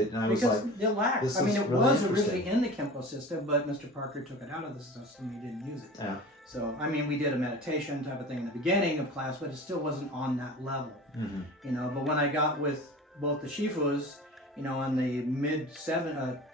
And I was like, it lacked. this I mean, is it really was interesting. originally in the Kempo system, but Mr. Parker took it out of the system. He didn't use it. Yeah. So, I mean, we did a meditation type of thing in the beginning of class, but it still wasn't on that level. Mm-hmm. You know, but when I got with both the Shifus, you know, in the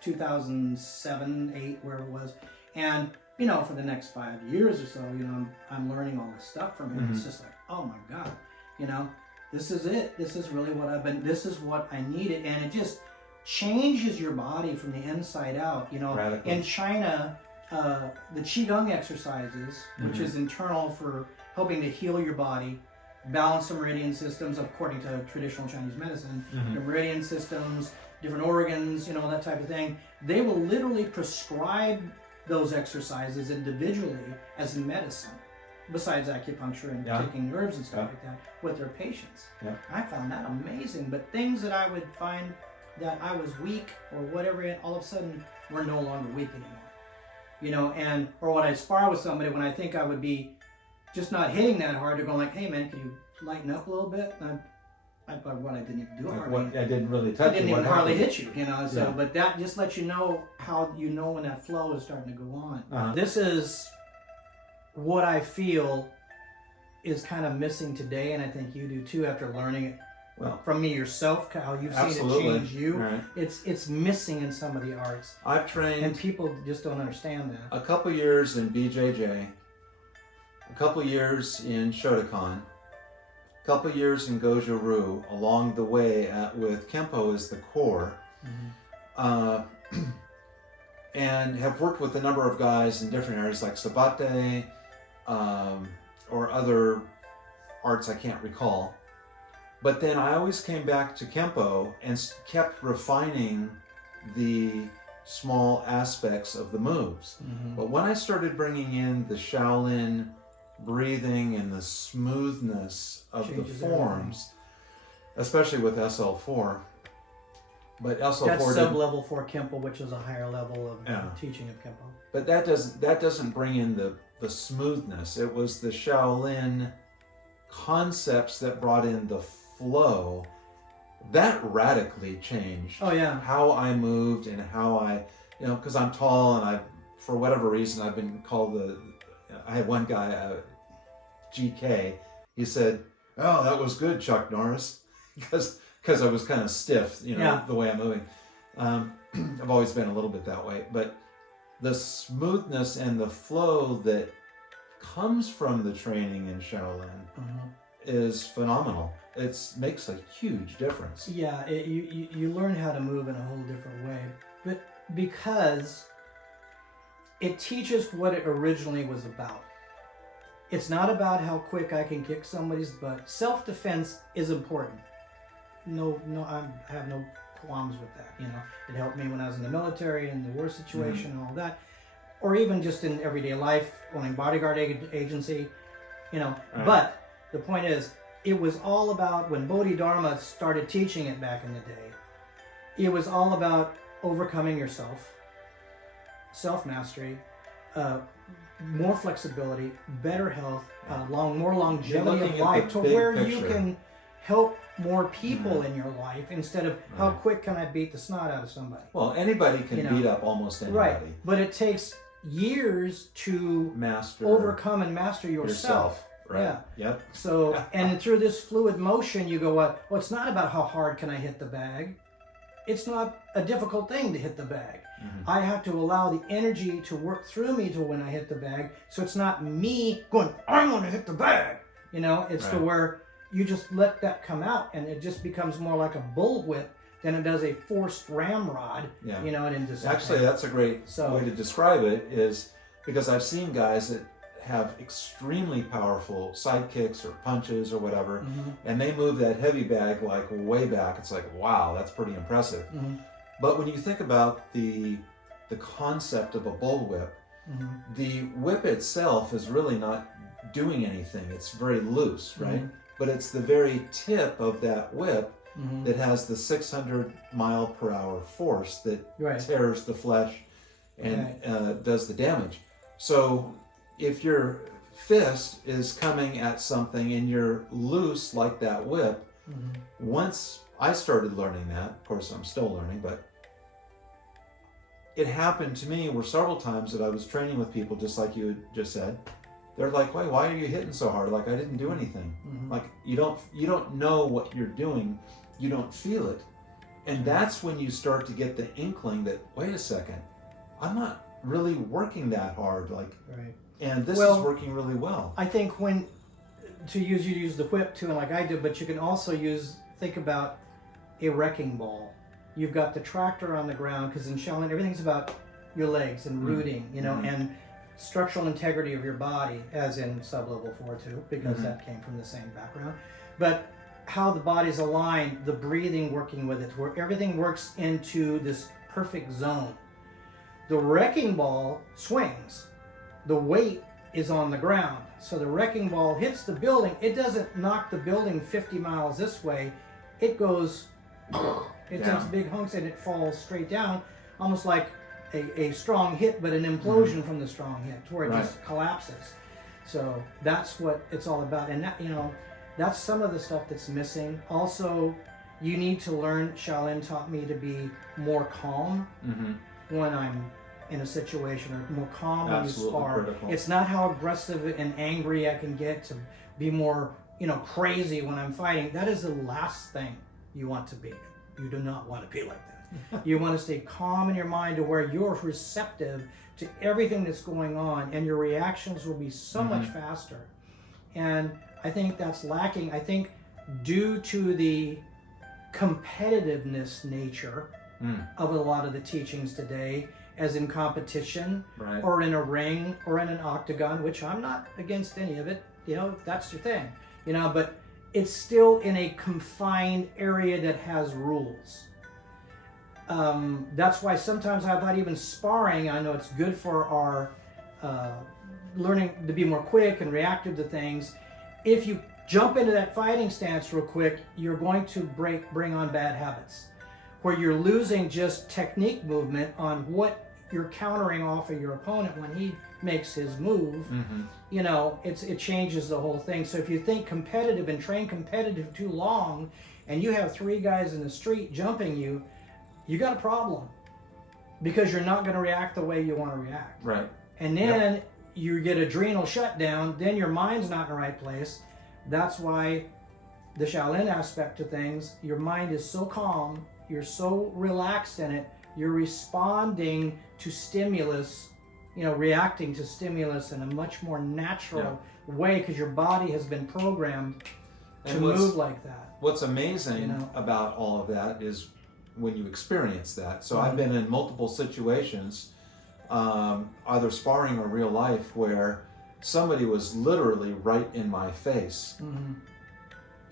2007, 8, where it was, and, you know, for the next 5 years or so, you know, I'm learning all this stuff from him. Mm-hmm. It's just like, oh my God, you know, this is it. This is really this is what I needed. And it just changes your body from the inside out. You know, Radically. in China, the Qigong exercises, which Mm-hmm. is internal for helping to heal your body, balance the meridian systems according to traditional Chinese medicine, Mm-hmm. the meridian systems, different organs, you know, that type of thing. They will literally prescribe those exercises individually as medicine, besides acupuncture and taking herbs and stuff like that with their patients. Yeah. I found that amazing, but things that I would find that I was weak or whatever, all of a sudden were no longer weak anymore. You know, and or when I spar with somebody, when I think I would be just not hitting that hard, they're going like, "Hey man, can you lighten up a little bit?" And I didn't even do it hardly. I didn't really touch I didn't you. even hardly hit you, you know. So, Yeah. but that just lets you know how you know when that flow is starting to go on. Uh-huh. This is what I feel is kind of missing today, and I think you do too after learning it from me yourself, how you've seen it change you. Right. It's missing in some of the arts, I've trained and people just don't understand that. a couple years in BJJ, a couple years in Shotokan, a couple years in Goju Ryu, along the way with Kempo as the core, and have worked with a number of guys in different areas like Sabate or other arts I can't recall. But then I always came back to Kempo and kept refining the small aspects of the moves. But when I started bringing in the Shaolin breathing and the smoothness of the forms, especially with SL4, but SL4 that's sub-level 4 Kempo, which is a higher level of teaching of Kempo. But that doesn't bring in the smoothness. It was the Shaolin concepts that brought in the flow. That radically changed how I moved and how I, you know, because I'm tall and for whatever reason, I've been called I had one guy, GK, he said, "Oh, that was good, Chuck Norris," because I was kind of stiff, you know, the way I'm moving. I've always been a little bit that way, but the smoothness and the flow that comes from the training in Shaolin is phenomenal. It makes a huge difference. Yeah, you learn how to move in a whole different way, but because it teaches what it originally was about. It's not about how quick I can kick somebody's butt. Self-defense is important. No, I have no qualms with that. You know, it helped me when I was in the military and the war situation and all that, or even just in everyday life, owning bodyguard agency. You know, but the point is, it was all about when Bodhidharma started teaching it back in the day. It was all about overcoming yourself, self-mastery, more flexibility, better health, more longevity of life, to where you can help more people in your life instead of how quick can I beat the snot out of somebody. Well, anybody can beat up almost anybody. Right, but it takes years to overcome and master yourself. Right. Yeah. Yep. So, and through this fluid motion, you go, well, it's not about how hard can I hit the bag. It's not a difficult thing to hit the bag. I have to allow the energy to work through me to when I hit the bag. So it's not me going, I want to hit the bag. You know, it's to where you just let that come out, and it just becomes more like a bullwhip than it does a forced ramrod. Yeah. You know, and just actually, that's a great way to describe it, is because I've seen guys that have extremely powerful side kicks or punches or whatever, and they move that heavy bag like way back. It's like, wow, that's pretty impressive. But when you think about the concept of a bullwhip, the whip itself is really not doing anything. It's very loose, right? But it's the very tip of that whip that has the 600 mile per hour force that tears the flesh and does the damage. So if your fist is coming at something and you're loose like that whip, once I started learning that. Of course, I'm still learning, but it happened to me where several times that I was training with people, just like you just said, they're like, why are you hitting so hard? Like, I didn't do anything. Mm-hmm. Like, you don't know what you're doing. You don't feel it. And that's when you start to get the inkling that, wait a second, I'm not really working that hard. Like, Right. and this is working really well. I think you use the whip too, and like I do, but you can also think about a wrecking ball. You've got the tractor on the ground, because in Shaolin, everything's about your legs and rooting, and structural integrity of your body, as in sub-level 4 too, because that came from the same background. But how the body's aligned, the breathing working with it, where everything works into this perfect zone. The wrecking ball swings. The weight is on the ground. So the wrecking ball hits the building. It doesn't knock the building 50 miles this way. It goes, it takes big hunks and it falls straight down, almost like a strong hit, but an implosion from the strong hit, to where it just collapses. So that's what it's all about. And that, that's some of the stuff that's missing. Also, you need to learn, Shaolin taught me to be more calm when I'm in a situation, or more calm when you spar. Critical. It's not how aggressive and angry I can get to be more, crazy when I'm fighting. That is the last thing you want to be. You do not want to be like that. You want to stay calm in your mind to where you're receptive to everything that's going on, and your reactions will be so much faster. And I think that's lacking. I think due to the competitiveness nature of a lot of the teachings today, as in competition, or in a ring, or in an octagon, which I'm not against any of it, if that's your thing, but it's still in a confined area that has rules. That's why sometimes I thought even sparring, I know it's good for our learning to be more quick and reactive to things. If you jump into that fighting stance real quick, you're going to bring on bad habits, where you're losing just technique movement on what you're countering off of your opponent when he makes his move. It changes the whole thing. So if you think competitive and train competitive too long, and you have 3 guys in the street jumping you, you got a problem, because you're not going to react the way you want to react. Right. And then you get adrenal shutdown. Then your mind's not in the right place. That's why the Shaolin aspect of things, your mind is so calm, you're so relaxed in it, you're responding to stimulus, reacting to stimulus in a much more natural way, because your body has been programmed to move like that. What's amazing about all of that is when you experience that. So I've been in multiple situations, either sparring or real life, where somebody was literally right in my face.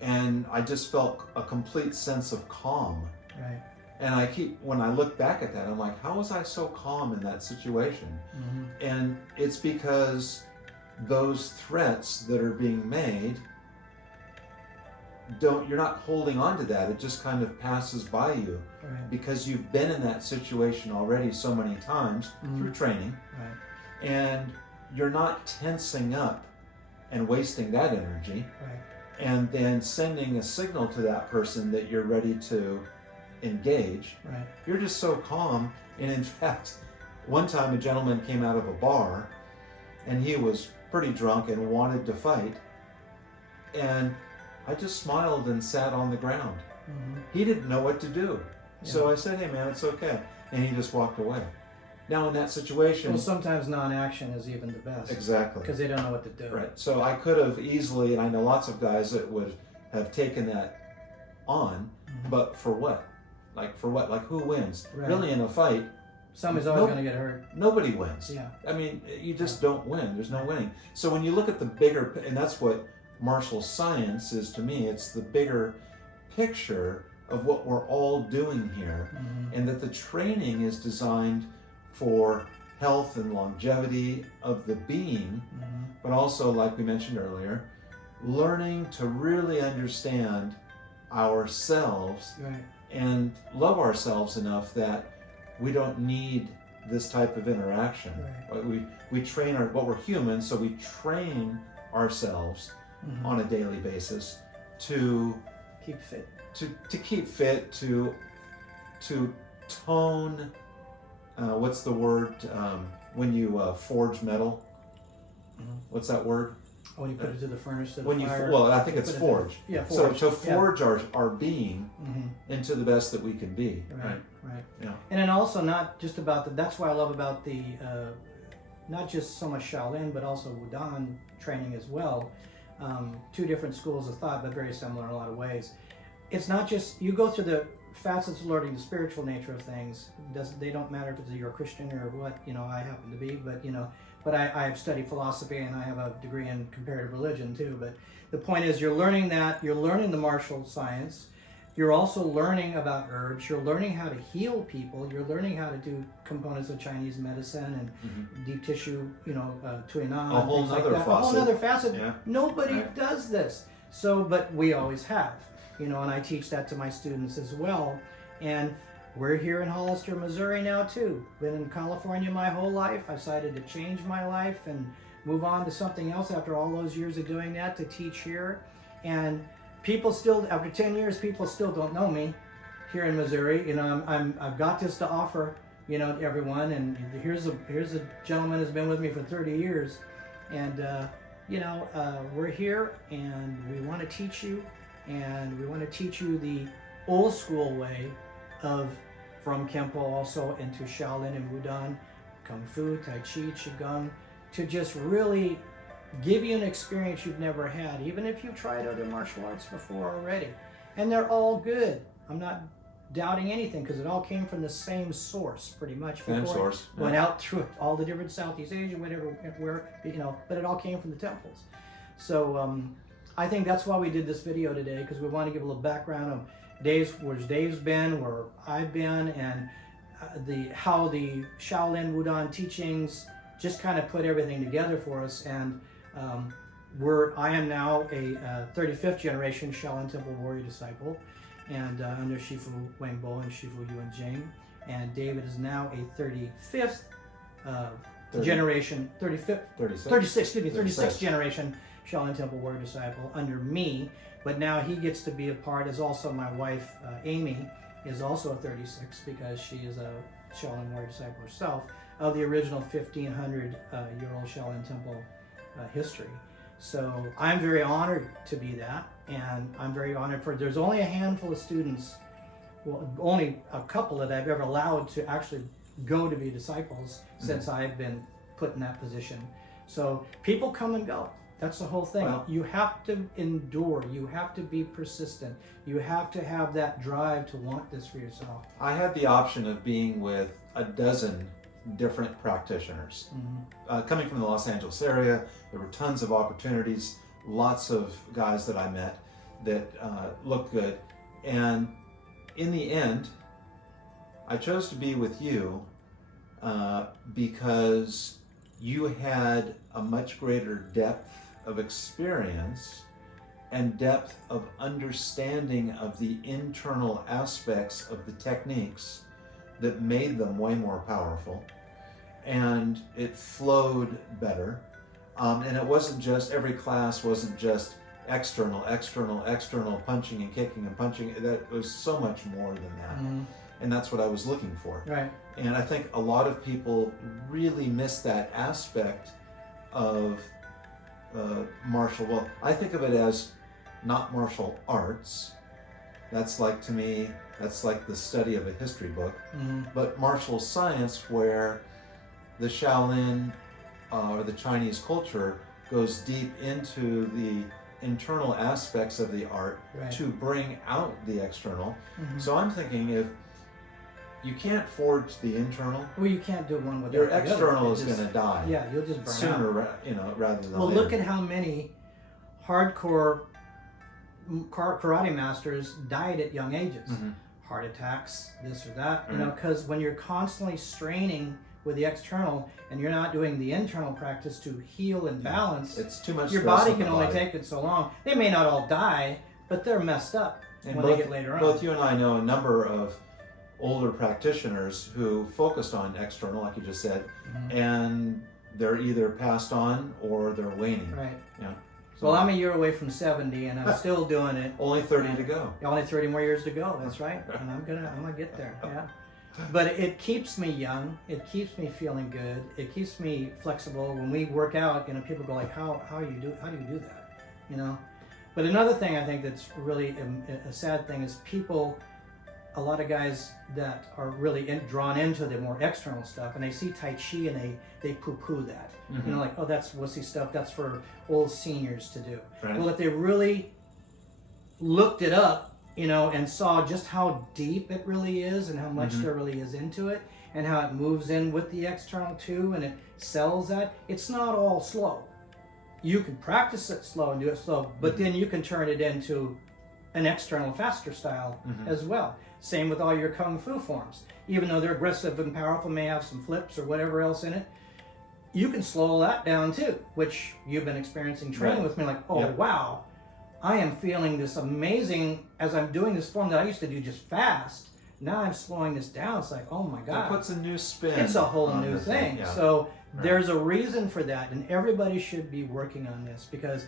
And I just felt a complete sense of calm. Right. And when I look back at that, I'm like, how was I so calm in that situation? And it's because those threats that are being made, you're not holding on to that. It just kind of passes by you, because you've been in that situation already so many times through training. And you're not tensing up and wasting that energy, and then sending a signal to that person that you're ready to engage. You're just so calm. And in fact, one time a gentleman came out of a bar, and he was pretty drunk and wanted to fight, and I just smiled and sat on the ground. He didn't know what to do. So I said, hey man, it's okay. And he just walked away. Now in that situation... Well, sometimes non-action is even the best. Exactly. Because they don't know what to do. Right. So I could have easily, and I know lots of guys that would have taken that on, but for what? Like, for what? Like, who wins? Really, in a fight, somebody's always going to get hurt. Nobody wins. I mean, you just don't win. There's no winning. So when you look at the bigger, and that's what martial science is to me, it's the bigger picture of what we're all doing here, and that the training is designed for health and longevity of the being, but also, like we mentioned earlier, learning to really understand ourselves and love ourselves enough that we don't need this type of interaction. We train we're human, so we train ourselves on a daily basis to keep fit. to keep fit, to tone. What's the word when you forge metal? What's that word? When you put it to the furnace, to the When fire. well, I think it's forge. Yeah, So forge. to forge our being Mm-hmm. into the best that we can be. Right. Yeah. And then also not just about that's why I love about the not just so much Shaolin but also Wudang training as well. Two different schools of thought, but very similar in a lot of ways. It's not just you go through the facets of learning the spiritual nature of things. They don't matter if you're a Christian or what I happen to be, but But I have studied philosophy and I have a degree in comparative religion too. But the point is, you're learning the martial science. You're also learning about herbs. You're learning how to heal people. You're learning how to do components of Chinese medicine and deep tissue, tuina. A whole other facet. A whole other facet. Yeah. Nobody does this. So, but we always have, and I teach that to my students as well. And we're here in Hollister, Missouri now too. Been in California my whole life. I decided to change my life and move on to something else after all those years of doing that, to teach here. And people still, after 10 years, people still don't know me here in Missouri. I've got this to offer, to everyone. And here's a gentleman who's been with me for 30 years. And, we're here and we want to teach you. And we want to teach you the old school way from Kempo also into Shaolin and Wudang, Kung Fu, Tai Chi, Qigong, to just really give you an experience you've never had, even if you've tried other martial arts before already. And they're all good. I'm not doubting anything because it all came from the same source, pretty much. Same source. Yeah. Went out through all the different Southeast Asia, but it all came from the temples. So I think that's why we did this video today, because we want to give a little background of where Dave's been, where I've been, and how the Shaolin Wudang teachings just kind of put everything together for us. And I am now a 35th generation Shaolin Temple warrior disciple, and under Shifu Wangbo and Shifu Yuan Jing. And David is now a 35th generation, 36th generation Shaolin Temple warrior disciple under me. But now he gets to be a part, as also my wife, Amy, is also a 36 because she is a Shaolin warrior disciple herself, of the original 1,500-year-old Shaolin Temple history. So I'm very honored to be that, and I'm very honored there's only a handful of students, well, only a couple that I've ever allowed to actually go to be disciples since I've been put in that position. So people come and go. That's the whole thing. Well, you have to endure. You have to be persistent. You have to have that drive to want this for yourself. I had the option of being with a dozen different practitioners. Coming from the Los Angeles area, there were tons of opportunities, lots of guys that I met that looked good. And in the end, I chose to be with you because you had a much greater depth of experience and depth of understanding of the internal aspects of the techniques that made them way more powerful, and it flowed better. And it wasn't just, every class wasn't just external, punching and kicking and punching. That was so much more than that. And that's what I was looking for. Right. And I think a lot of people really miss that aspect of I think of it as not martial arts. That's like, to me, that's like the study of a history book. But martial science, where the Shaolin or the Chinese culture goes deep into the internal aspects of the art to bring out the external. So I'm thinking, if you can't forge the internal, well, you can't do one without your the other. external is going to die. Yeah, you'll just burn sooner, out. Rather than well, later. look at how many hardcore karate masters died at young ages. Heart attacks, this or that. Because when you're constantly straining with the external and you're not doing the internal practice to heal and balance, it's too much. Your body can only take it so long. They may not all die, but they're messed up when they get later on. Both you and I know a number of older practitioners who focused on external, like you just said, and they're either passed on or they're waning. Right. Yeah. Well, I'm a year away from 70, and I'm still doing it. Only 30 to go. Only 30 more years to go. That's right, and I'm gonna get there. Yeah, but it keeps me young. It keeps me feeling good. It keeps me flexible. When we work out, people go like, "How do you do that?" But another thing I think that's really a sad thing is a lot of guys that are really drawn into the more external stuff, and they see Tai Chi and they poo-poo that. Mm-hmm. Like, oh, that's wussy stuff. That's for old seniors to do. Right. Well, if they really looked it up, and saw just how deep it really is and how much there really is into it and how it moves in with the external too and it sells that, it's not all slow. You can practice it slow and do it slow, but then you can turn it into an external faster style as well. Same with all your Kung Fu forms. Even though they're aggressive and powerful, may have some flips or whatever else in it, you can slow that down too, which you've been experiencing training with me, like, oh, wow, I am feeling this amazing, as I'm doing this form that I used to do just fast, now I'm slowing this down. It's like, oh my God. It puts a new spin. It's a whole new thing. Yeah. So there's a reason for that, and everybody should be working on this, because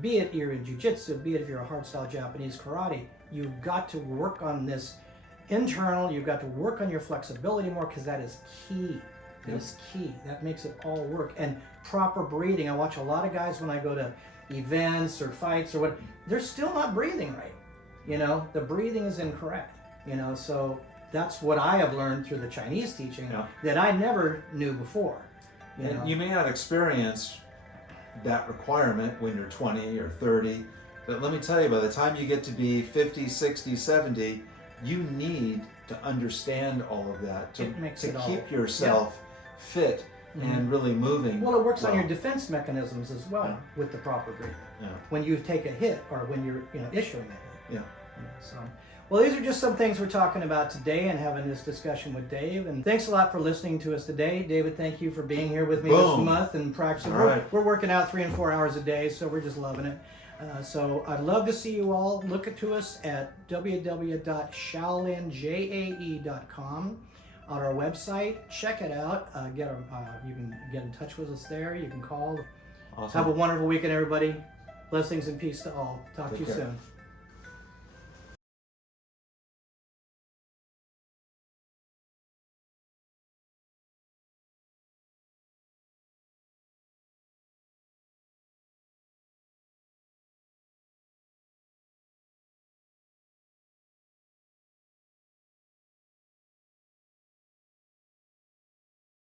be it you're in jiu-jitsu, be it if you're a hardstyle Japanese karate, you've got to work on this internal, you've got to work on your flexibility more, because that is key. That is key. That makes it all work. And proper breathing. I watch a lot of guys when I go to events or fights or what, they're still not breathing right. The breathing is incorrect. So that's what I have learned through the Chinese teaching that I never knew before. And you may not experience that requirement when you're 20 or 30, but let me tell you, by the time you get to be 50, 60, 70, you need to understand all of that to keep yourself fit and really moving. Well, it works on your defense mechanisms as well with the proper breathing. Yeah. When you take a hit or when you're issuing a hit. Yeah. So, well, these are just some things we're talking about today and having this discussion with Dave. And thanks a lot for listening to us today. David, thank you for being here with me this month and practicing. We're working out 3 and 4 hours a day, so we're just loving it. So I'd love to see you all. Look to us at www.shaolinjae.com on our website. Check it out. You can get in touch with us there. You can call. Awesome. Have a wonderful weekend, everybody. Blessings and peace to all. Talk to you soon.